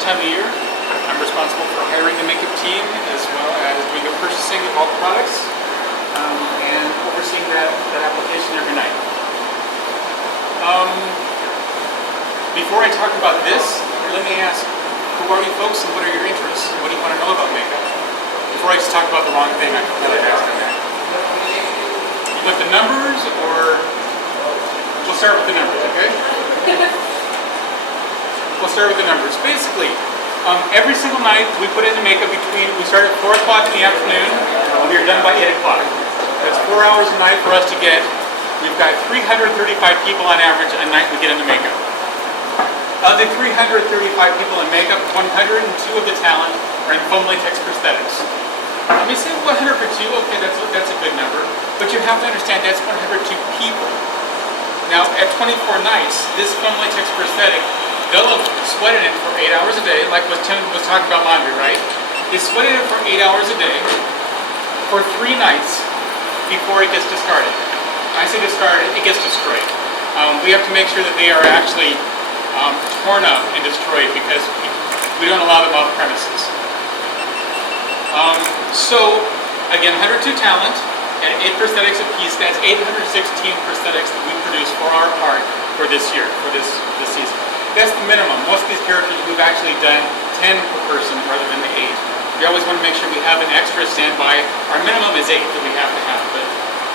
time of year. I'm responsible for hiring the makeup team as well as doing the purchasing of all the products and overseeing that application every night. Before I talk about this, let me ask, who are you folks and what are your interests? What do you want to know about makeup? Before I just talk about the wrong thing, I feel like asking that. You want the numbers, or we'll start with the numbers, okay? We'll start with the numbers. Basically, every single night we put in the makeup we start at 4 o'clock in the afternoon and we are done by 8 o'clock. That's 4 hours a night for us to get. We've got 335 people on average a night we get into makeup. Of the 335 people in makeup, 102 of the talent are in foam latex prosthetics. Let me say 102, okay, that's a good number, but you have to understand that's 102 people. Now, at 24 nights, this foam latex prosthetic, they'll have sweated it for 8 hours a day, like what Tim was talking about laundry, right? They sweated it for 8 hours a day for 3 nights before it gets discarded. When I say discarded, it gets destroyed. We have to make sure that they are actually torn up and destroyed because we don't allow them off premises. So, again, 102 talent and 8 prosthetics apiece. That's 816 prosthetics that we produce for our part for this year, for this season. That's the minimum. Most of these characters we've actually done 10 per person rather than the 8. We always want to make sure we have an extra standby. Our minimum is 8 that we have to have, but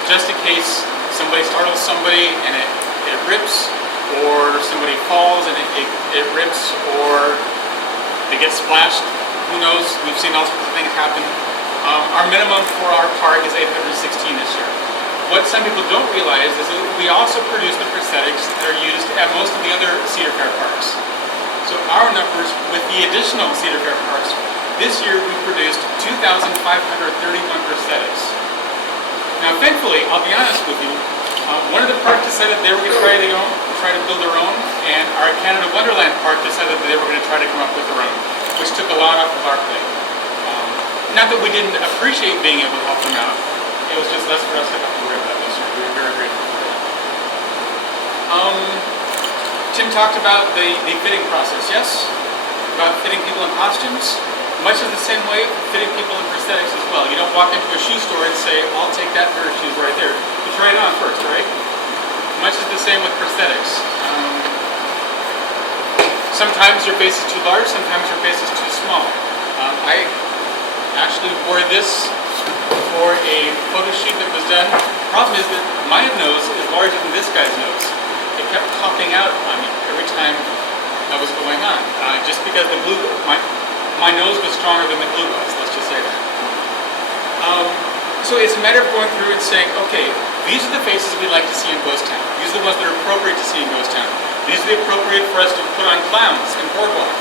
just in case somebody startles somebody and it rips, or somebody falls and it rips, or they get splashed, who knows? We've seen all sorts of things happen. Our minimum for our park is 816 this year. What some people don't realize is that we also produce the prosthetics that are used at most of the other Cedar Fair parks. So our numbers with the additional Cedar Fair parks, this year we produced 2,531 prosthetics. Now thankfully, I'll be honest with you, one of the parks decided they were going to try to build their own, and our Canada Wonderland park decided that they were going to try to come up with their own, which took a lot off of our plate. Not that we didn't appreciate being able to help them out, it was just less for us to have to worry about this year. We were very grateful for that. Tim talked about the fitting process, yes? About fitting people in costumes. Much of the same way, fitting people in prosthetics as well. You don't walk into a shoe store and say, I'll take that pair of shoes right there. You try it on first, right? Much is the same with prosthetics. Sometimes your face is too large, sometimes your face is too small. I actually wore this for a photo shoot that was done. The problem is that my nose is larger than this guy's nose. It kept popping out on me every time that was going on. Just because the glue, my nose was stronger than the glue was, let's just say that. So it's a matter of going through and saying, okay, these are the faces we'd like to see in Ghost Town. These are the ones that are appropriate to see in Ghost Town. These are the appropriate for us to put on clowns and boardwalk.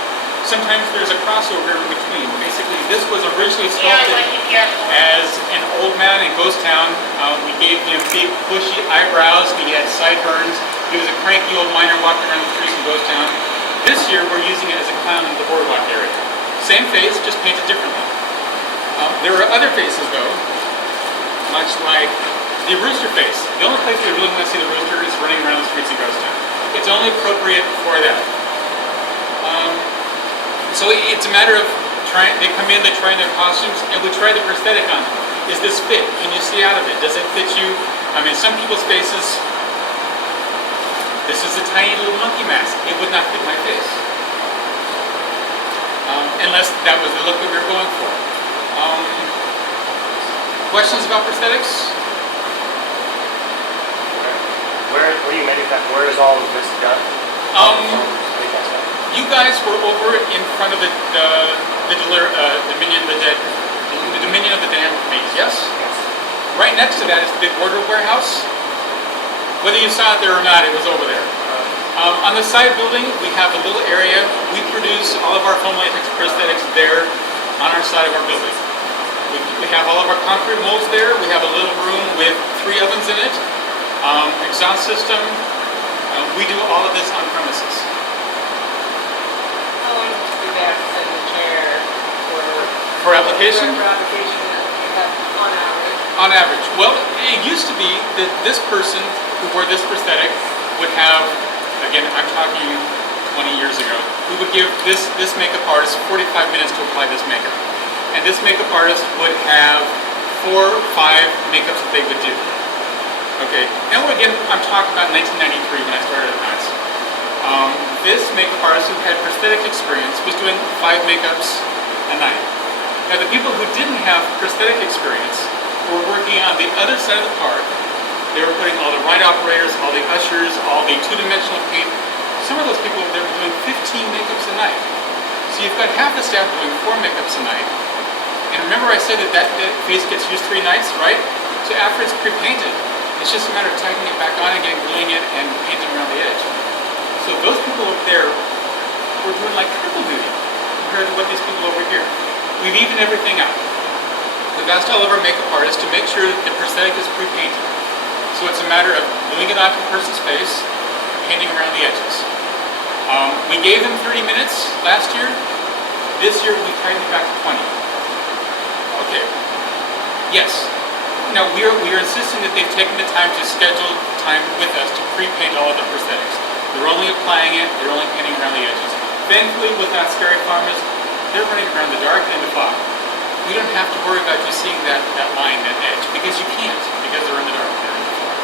Sometimes there's a crossover in between. Basically, this was originally sculpted as an old man in Ghost Town. We gave him big, bushy eyebrows. He had sideburns. He was a cranky old miner walking around the streets in Ghost Town. This year, we're using it as a clown in the boardwalk area. Same face, just painted differently. There are other faces, though, much like the rooster face. The only place we really want to see the rooster is running around the streets of Ghost Town. It's only appropriate for that. So it's a matter of they come in, they try their costumes, and we try the prosthetic on them. Is this fit? Can you see out of it? Does it fit you? I mean, some people's faces, this is a tiny little monkey mask. It would not fit my face. Unless that was the look that we were going for. Questions about prosthetics? Where you manufacture? Where is all of this done? You guys were over in front of the Dominion of the Damned meet, yes? Right next to that is the big wardrobe warehouse. Whether you saw it there or not, it was over there. On the side building, we have a little area. We produce all of our foam latex prosthetics there on our side of our building. We have all of our concrete molds there. We have a little room with 3 ovens in it, exhaust system. We do all of this on premises. How long do you have to set the chair for application? For application, you have on average? On average. Well, it used to be that this person who wore this prosthetic would have, again, I'm talking 20 years ago, we would give this makeup artist 45 minutes to apply this makeup. And this makeup artist would have 4 or 5 makeups that they would do. Okay, now again, I'm talking about 1993 when I started at Knott's. This makeup artist who had prosthetic experience was doing 5 makeups a night. Now the people who didn't have prosthetic experience were working on the other side of the park. They were putting all the ride operators, all the ushers, all the two-dimensional paint. Some of those people, they were doing 15 makeups a night. So you've got half the staff doing 4 makeups a night. And remember I said that face gets used 3 nights, right? So after it's pre-painted, it's just a matter of tightening it back on again, gluing it, and painting around the edge. So those people over there were doing like triple duty compared to what these people over here. We've evened everything out. We've asked all of our makeup artists to make sure that the prosthetic is pre-painted. So it's a matter of gluing it onto the person's face, painting around the edges. We gave them 30 minutes last year. This year we tightened it back to 20. Okay. Yes. Now we are insisting that they've taken the time to schedule time with us to pre-paint all of the prosthetics. They're only applying it, they're only painting around the edges. Thankfully with Knott Scary Farm is they're running around the dark and the fog. We don't have to worry about you seeing that line, that edge, because you can't, because they're in the dark, they're in the fog.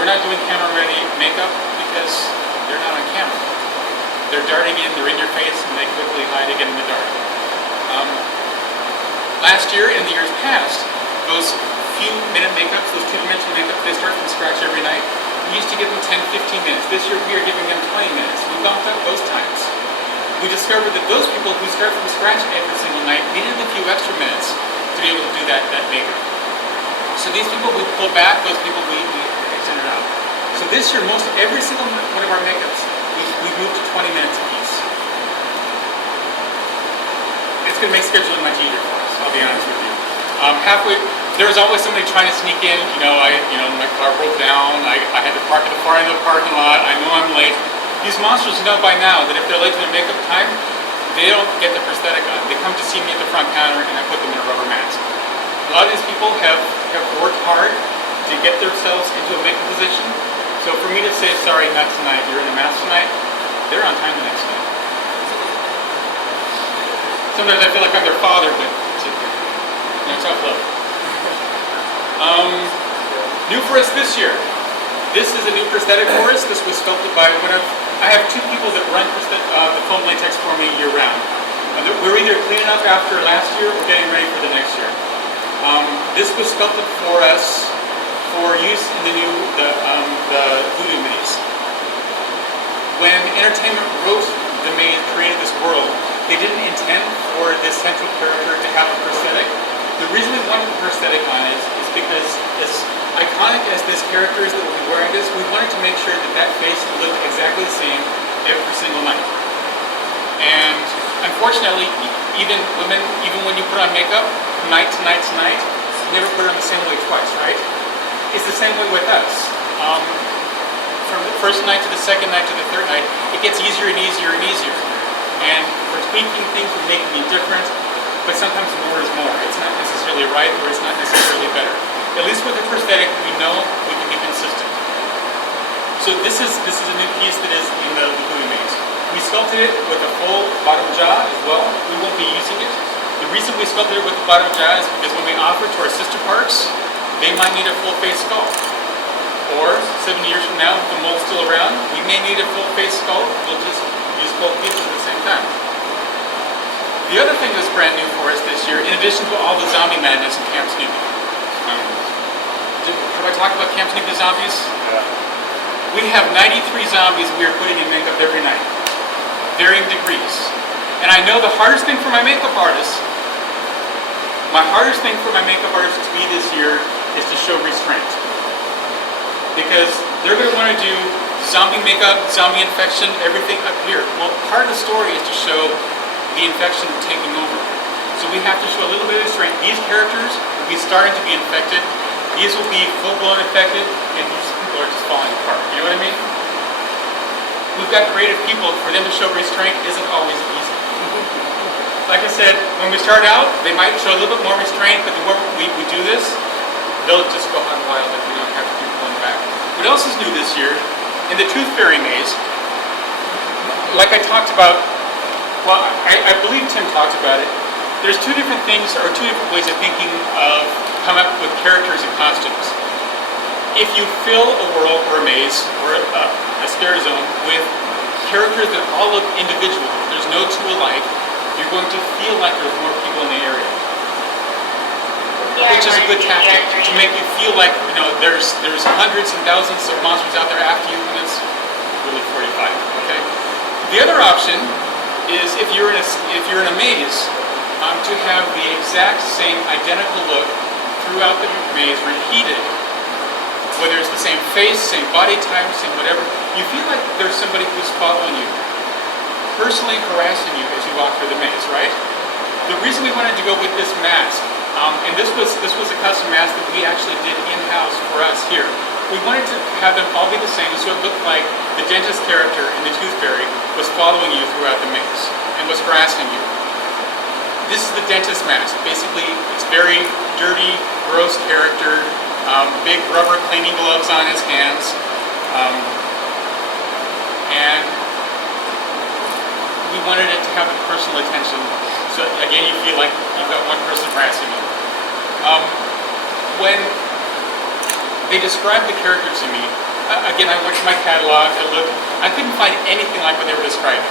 We're not doing camera ready makeup because they're not on camera. They're darting in, they're in your face, and they quickly hide again in the dark. Last year and the years past, those few minute makeups, those two-dimensional makeups, they start from scratch every night. We used to give them 10, 15 minutes. This year we are giving them 20 minutes. We bumped up those times. We discovered that those people who start from scratch every single night needed a few extra minutes to be able to do that makeup. So these people we pull back, those people we extended out. So this year, most every single one of our makeups, we moved to 20 minutes apiece. It's going to make scheduling much easier for us, I'll be honest with you. Halfway, there was always somebody trying to sneak in. My car broke down. I had to park at the far end of the parking lot. I know I'm late. These monsters know by now that if they're late to their makeup time, they don't get the prosthetic on. They come to see me at the front counter and I put them in a rubber mask. A lot of these people have worked hard to get themselves into a makeup position. So for me to say, sorry, not tonight, you're in a mask tonight, they're on time the next night. Sometimes I feel like I'm their father, but it's tough love. New for us this year. This is a new prosthetic for us. This was sculpted by I have 2 people that run the foam latex for me year round. We're either cleaning up after last year or getting ready for the next year. This was sculpted for us for use in the voodoo maze. When Entertainment wrote the maze, created this world, they didn't intend for this central character to have a prosthetic. The reason we wanted the prosthetic on it is because as iconic as this character is that will be wearing this, we wanted to make sure that face looked exactly the same every single night. And unfortunately, even women, even when you put on makeup from night to night to night, you never put it on the same way twice, right? It's the same way with us. From the first night to the second night to the third night, it gets easier and easier and easier. And we're tweaking things, we're making it different, but sometimes more is more. It's not necessarily right or it's not necessarily better. At least with the prosthetic, we know we can be consistent. So this is a new piece that is in the voodoo maze. We sculpted it with a full bottom jaw as well. We won't be using it. The reason we sculpted it with the bottom jaw is because when we offer it to our sister parks, they might need a full face skull. Or 7 years from now, if the mold's still around, we may need a full face skull. We'll just use both pieces at the same time. The other thing that's brand new for us this year, in addition to all the zombie madness in Camp Snoopy. Have I talked about Camp Snoopy zombies? Yeah. We have 93 zombies we are putting in makeup every night, varying degrees. And I know the hardest thing for my makeup artists to be this year is to show restraint. Because they're going to want to do zombie makeup, zombie infection, everything up here. Well, part of the story is to show the infection taking over. So we have to show a little bit of restraint. These characters will be starting to be infected. These will be full-blown infected, and these people are just falling apart. You know what I mean? We've got creative people. For them to show restraint isn't always easy. Like I said, when we start out, they might show a little bit more restraint, but the more we do this, they'll just go on wild and we don't have to keep pulling back. What else is new this year? In the Tooth Fairy maze, like I talked about, well, I believe Tim talked about it. There's two different things, or two different ways of thinking of come up with characters and costumes. If you fill a world or a maze or a scare zone with characters that all look individual, there's no two alike, you're going to feel like there's more people in the area. Which is a good tactic to make you feel like, you know, there's hundreds and thousands of monsters out there after you when it's really 45, okay? The other option is if you're in a maze, to have the exact same identical look throughout the maze repeated. Whether it's the same face, same body type, same whatever, you feel like there's somebody who's following you, personally harassing you as you walk through the maze, right? The reason we wanted to go with this mask, and this was a custom mask that we actually did in-house for us here. We wanted to have them all be the same, so it looked like the dentist character in the Tooth Fairy was following you throughout the maze and was harassing you. This is the dentist mask. Basically, it's very dirty, gross character, big rubber cleaning gloves on his hands, and we wanted it to have a personal attention. So again, you feel like you've got one person harassing you. When they described the characters to me, again, I went to my catalog, I looked, I couldn't find anything like what they were describing.